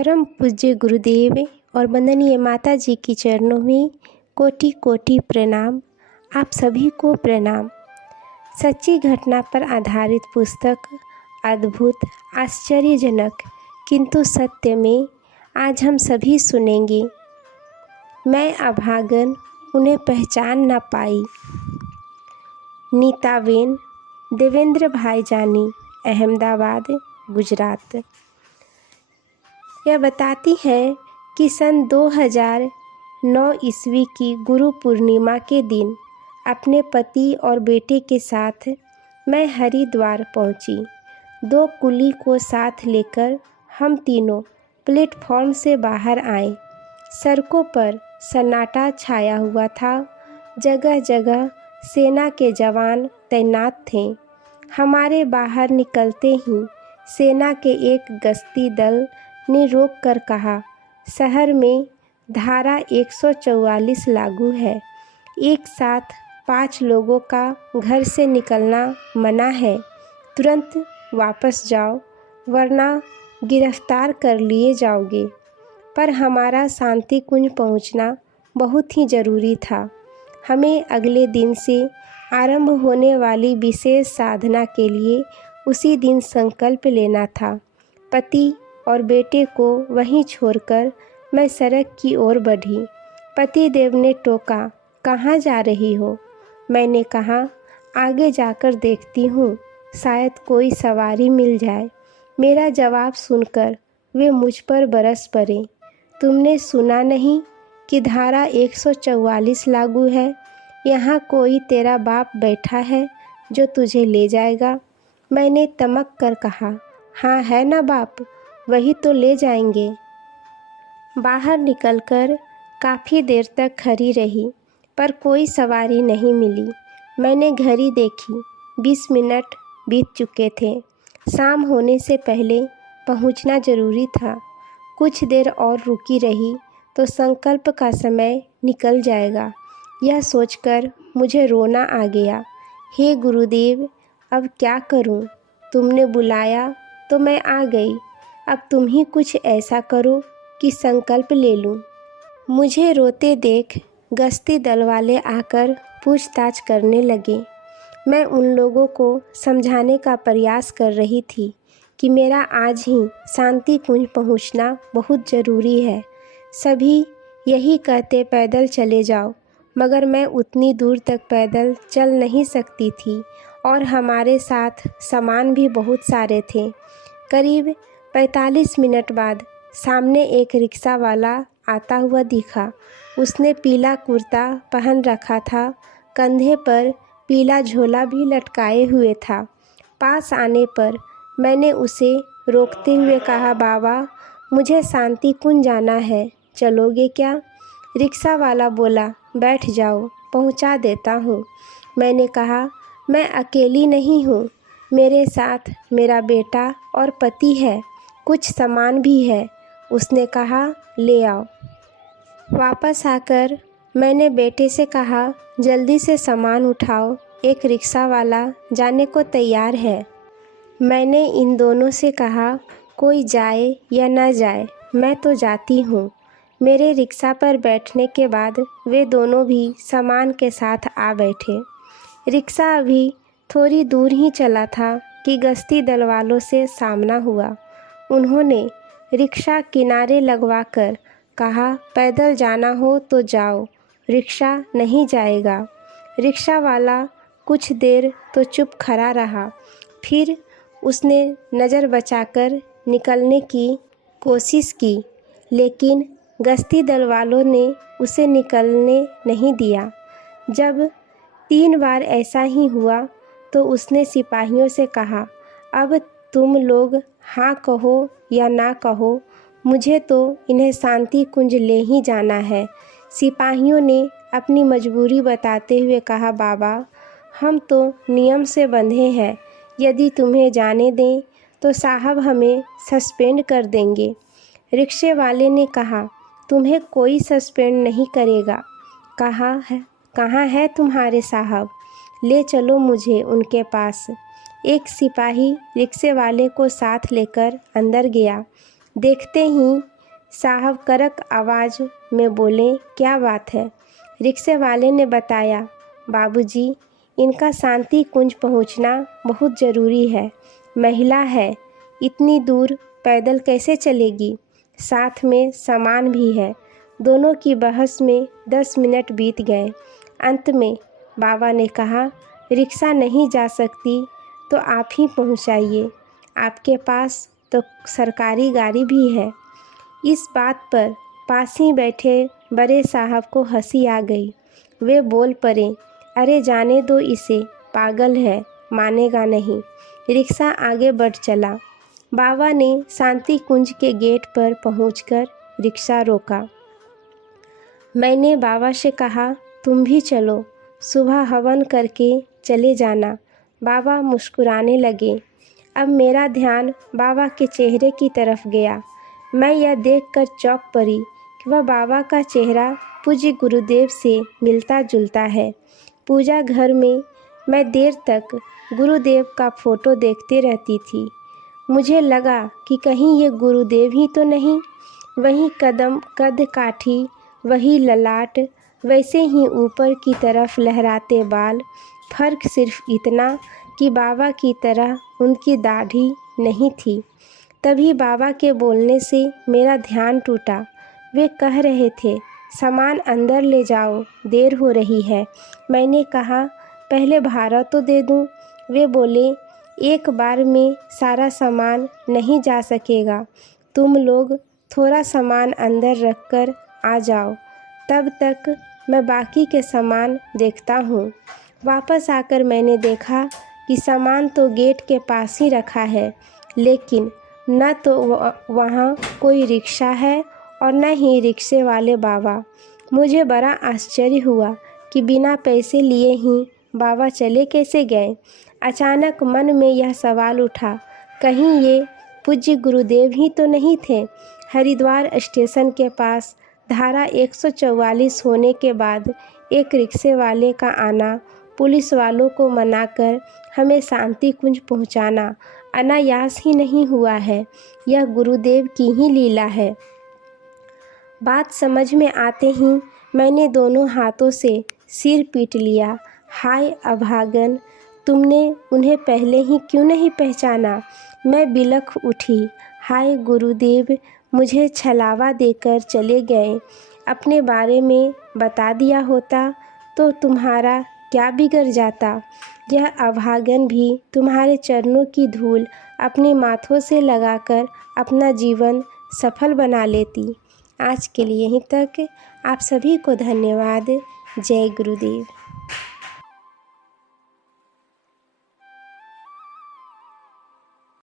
परम पूज्य गुरुदेव और वंदनीय माता जी की चरणों में कोटि कोटि प्रणाम। आप सभी को प्रणाम। सच्ची घटना पर आधारित पुस्तक अद्भुत, आश्चर्यजनक किंतु सत्य में आज हम सभी सुनेंगे। मैं अभागन उन्हें पहचान ना पाई। नीताबेन देवेंद्र भाईजानी, अहमदाबाद, गुजरात। यह बताती है कि सन 2009 ईस्वी की गुरु पूर्णिमा के दिन अपने पति और बेटे के साथ मैं हरिद्वार पहुंची। 2 कुली को साथ लेकर हम तीनों प्लेटफॉर्म से बाहर आए। सड़कों पर सन्नाटा छाया हुआ था। जगह जगह सेना के जवान तैनात थे। हमारे बाहर निकलते ही सेना के एक गश्ती दल ने रोक कर कहा, शहर में धारा 144 लागू है। एक साथ 5 लोगों का घर से निकलना मना है। तुरंत वापस जाओ वरना गिरफ्तार कर लिए जाओगे। पर हमारा शांति कुंज पहुंचना बहुत ही ज़रूरी था। हमें अगले दिन से आरंभ होने वाली विशेष साधना के लिए उसी दिन संकल्प लेना था। पति और बेटे को वहीं छोड़कर मैं सड़क की ओर बढ़ी। पति देव ने टोका, कहाँ जा रही हो? मैंने कहा, आगे जाकर देखती हूँ, शायद कोई सवारी मिल जाए। मेरा जवाब सुनकर वे मुझ पर बरस पड़े। तुमने सुना नहीं कि धारा 144 लागू है? यहाँ कोई तेरा बाप बैठा है जो तुझे ले जाएगा। मैंने तमक कर कहा, हाँ है ना बाप, वही तो ले जाएंगे। बाहर निकलकर काफ़ी देर तक खड़ी रही पर कोई सवारी नहीं मिली। मैंने घड़ी देखी, 20 मिनट बीत चुके थे। शाम होने से पहले पहुंचना ज़रूरी था। कुछ देर और रुकी रही तो संकल्प का समय निकल जाएगा। यह सोचकर मुझे रोना आ गया। हे गुरुदेव, अब क्या करूं? तुमने बुलाया तो मैं आ गई। अब तुम ही कुछ ऐसा करो कि संकल्प ले लूं। मुझे रोते देख गश्ती दल वाले आकर पूछताछ करने लगे। मैं उन लोगों को समझाने का प्रयास कर रही थी कि मेरा आज ही शांति कुंज पहुंचना बहुत ज़रूरी है। सभी यही कहते पैदल चले जाओ, मगर मैं उतनी दूर तक पैदल चल नहीं सकती थी और हमारे साथ सामान भी बहुत सारे थे। करीब 45 मिनट बाद सामने एक रिक्शा वाला आता हुआ दिखा। उसने पीला कुर्ता पहन रखा था, कंधे पर पीला झोला भी लटकाए हुए था। पास आने पर मैंने उसे रोकते हुए कहा, बाबा मुझे शांति कुंज जाना है, चलोगे क्या? रिक्शा वाला बोला, बैठ जाओ, पहुंचा देता हूँ। मैंने कहा, मैं अकेली नहीं हूँ, मेरे साथ मेरा बेटा और पति है, कुछ सामान भी है। उसने कहा, ले आओ। वापस आकर मैंने बेटे से कहा, जल्दी से सामान उठाओ, एक रिक्शा वाला जाने को तैयार है। मैंने इन दोनों से कहा, कोई जाए या ना जाए, मैं तो जाती हूँ। मेरे रिक्शा पर बैठने के बाद वे दोनों भी सामान के साथ आ बैठे। रिक्शा अभी थोड़ी दूर ही चला था कि गश्ती दल वालों से सामना हुआ। उन्होंने रिक्शा किनारे लगवाकर कहा, पैदल जाना हो तो जाओ, रिक्शा नहीं जाएगा। रिक्शा वाला कुछ देर तो चुप खड़ा रहा, फिर उसने नज़र बचाकर निकलने की कोशिश की, लेकिन गश्ती दल वालों ने उसे निकलने नहीं दिया। जब 3 बार ऐसा ही हुआ तो उसने सिपाहियों से कहा, अब तुम लोग हाँ कहो या ना कहो, मुझे तो इन्हें शांति कुंज ले ही जाना है। सिपाहियों ने अपनी मजबूरी बताते हुए कहा, बाबा हम तो नियम से बंधे हैं, यदि तुम्हें जाने दें तो साहब हमें सस्पेंड कर देंगे। रिक्शे वाले ने कहा, तुम्हें कोई सस्पेंड नहीं करेगा। कहाँ है तुम्हारे साहब? ले चलो मुझे उनके पास। एक सिपाही रिक्शे वाले को साथ लेकर अंदर गया। देखते ही साहब कड़क आवाज़ में बोले, क्या बात है? रिक्शे वाले ने बताया, बाबूजी, इनका शांति कुंज पहुंचना बहुत ज़रूरी है। महिला है, इतनी दूर पैदल कैसे चलेगी? साथ में सामान भी है। दोनों की बहस में 10 मिनट बीत गए। अंत में बाबा ने कहा, रिक्शा नहीं जा सकती तो आप ही पहुंचाइए। आपके पास तो सरकारी गाड़ी भी है। इस बात पर पास ही बैठे बड़े साहब को हंसी आ गई। वे बोल पड़े, अरे जाने दो इसे, पागल है, मानेगा नहीं। रिक्शा आगे बढ़ चला। बाबा ने शांति कुंज के गेट पर पहुंचकर रिक्शा रोका। मैंने बाबा से कहा, तुम भी चलो, सुबह हवन करके चले जाना। बाबा मुस्कुराने लगे। अब मेरा ध्यान बाबा के चेहरे की तरफ गया। मैं यह देखकर चौंक पड़ी कि वह बाबा का चेहरा पूज्य गुरुदेव से मिलता जुलता है। पूजा घर में मैं देर तक गुरुदेव का फ़ोटो देखते रहती थी। मुझे लगा कि कहीं ये गुरुदेव ही तो नहीं। वही कद काठी, वही ललाट, वैसे ही ऊपर की तरफ लहराते बाल। फ़र्क सिर्फ इतना कि बाबा की तरह उनकी दाढ़ी नहीं थी। तभी बाबा के बोलने से मेरा ध्यान टूटा। वे कह रहे थे, सामान अंदर ले जाओ, देर हो रही है। मैंने कहा, पहले भाड़ा तो दे दूं। वे बोले, एक बार में सारा सामान नहीं जा सकेगा। तुम लोग थोड़ा सामान अंदर रखकर आ जाओ, तब तक मैं बाकी के सामान देखता हूँ। वापस आकर मैंने देखा कि सामान तो गेट के पास ही रखा है, लेकिन न तो वहाँ कोई रिक्शा है और न ही रिक्शे वाले बाबा। मुझे बड़ा आश्चर्य हुआ कि बिना पैसे लिए ही बाबा चले कैसे गए। अचानक मन में यह सवाल उठा, कहीं ये पूज्य गुरुदेव ही तो नहीं थे। हरिद्वार स्टेशन के पास धारा 144 होने के बाद एक रिक्शे वाले का आना, पुलिस वालों को मनाकर हमें शांति कुंज पहुंचाना अनायास ही नहीं हुआ है। यह गुरुदेव की ही लीला है। बात समझ में आते ही मैंने दोनों हाथों से सिर पीट लिया। हाय अभागन, तुमने उन्हें पहले ही क्यों नहीं पहचाना? मैं बिलख उठी। हाय गुरुदेव, मुझे छलावा देकर चले गए। अपने बारे में बता दिया होता तो तुम्हारा क्या बिगड़ जाता? यह अभागन भी तुम्हारे चरणों की धूल अपने माथों से लगाकर अपना जीवन सफल बना लेती। आज के लिए यहीं तक। आप सभी को धन्यवाद। जय गुरुदेव।